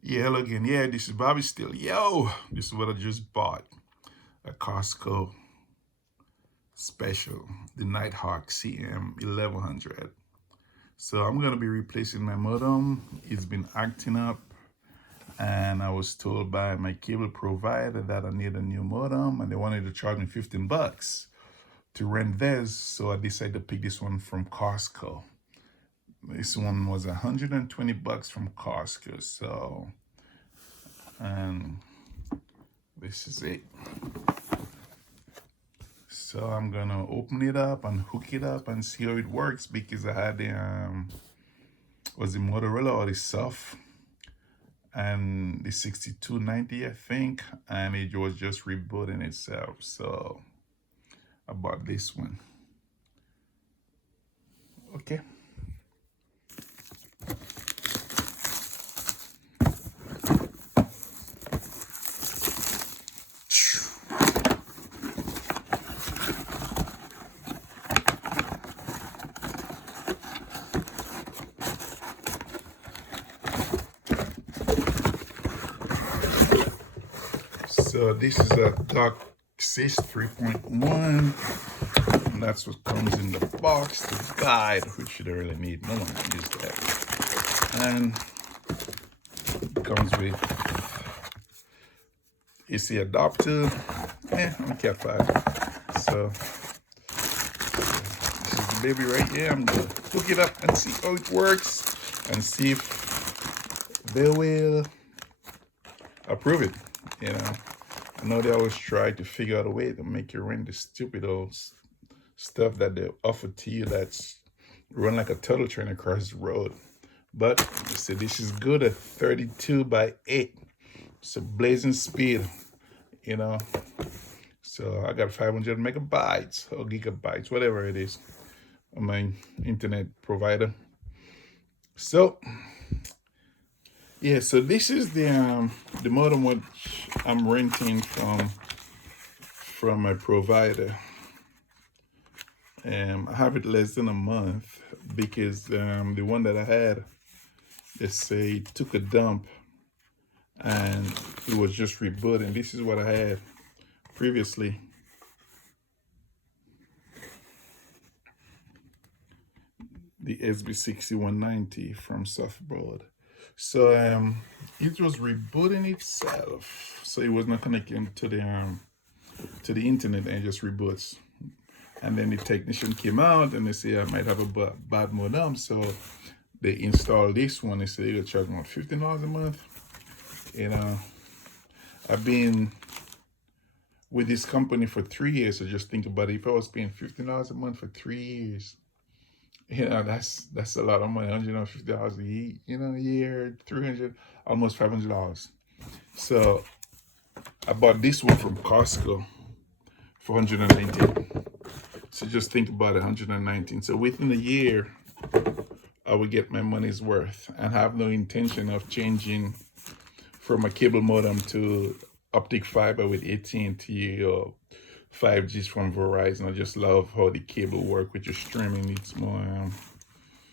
Yeah, hello again. Yeah, this is Bobby Still. Yo, this is what I just bought. A Costco special, the Nighthawks CM1100. So I'm gonna be replacing my modem. It's been acting up, and I was told by my cable provider that I need a new modem, and they wanted to charge me 15 bucks to rent theirs. So I decided to pick this one from Costco. This one was 120 bucks from Costco. So, and this is it. So I'm gonna open it up and hook it up and see how it works, because I had the was the Motorola or the Soft and the 6290, I think, and it was just rebooting itself. So I bought this one. Okay. So this is a DOCSIS 3.1, and that's what comes in the box, the guide, which you don't really need. No one can use that. And it comes with AC adapter, and Cat 5. So this is the baby right here. I'm gonna hook it up and see how it works, and see if they will approve it. You know, I know they always try to figure out a way to make you rent the stupid old stuff that they offer to you that's run like a turtle train across the road. But you see, this is good at 32x8. It's a blazing speed, you know. So I got 500 megabytes or gigabytes, whatever it is, on my internet provider. So yeah, so this is the modem which I'm renting from my provider. I have it less than a month, because the one that I had, they say it took a dump and it was just rebooting. This is what I had previously. The SB6190 from Softboard. So it was rebooting itself. So it was not connecting to the internet, and it just reboots. And then the technician came out and they say I might have a bad modem, so they installed this one. They say they'll charge me $15 a month. You know, I've been with this company for 3 years, so just think about it. If I was paying $15 a month for 3 years, you know, that's a lot of money. $150 a year, a year, 300, almost $500. So I bought this one from Costco for 119. So just think about it, 119. So within a year, I would get my money's worth, and have no intention of changing from a cable modem to optic fiber with AT&T or 5G from Verizon. I just love how the cable work with your streaming. It's more,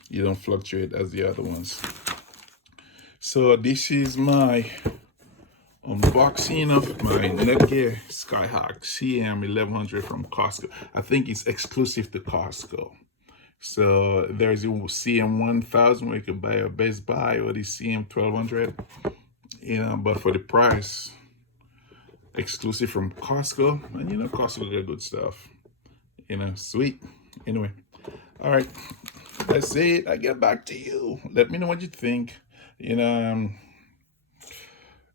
you don't fluctuate as the other ones. So this is my unboxing of my Netgear Skyhawk CM1100 from Costco. I think it's exclusive to Costco. So there's a CM1000 where you can buy a Best Buy, or the CM1200, but for the price, exclusive from Costco. And Costco got good stuff, sweet. Anyway, all right, that's it. I get back to you. Let me know what you think.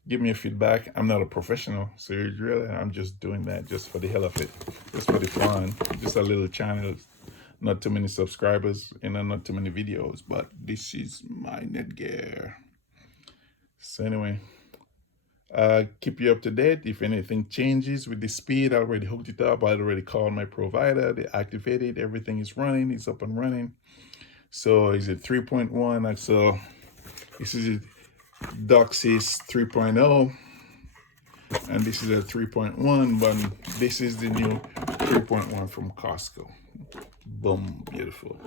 Give me a feedback. I'm not a professional, so really, I'm just doing that just for the hell of it, just for the fun, just a little channel, not too many subscribers, not too many videos, but this is my Netgear. So anyway, keep you up to date. If anything changes with the speed, I already hooked it up. I already called my provider. They activated. Everything is running. It's up and running. So is it 3.1? So this is DOCSIS 3.0, and this is a 3.1, but this is the new 3.1 from Costco. Boom, beautiful.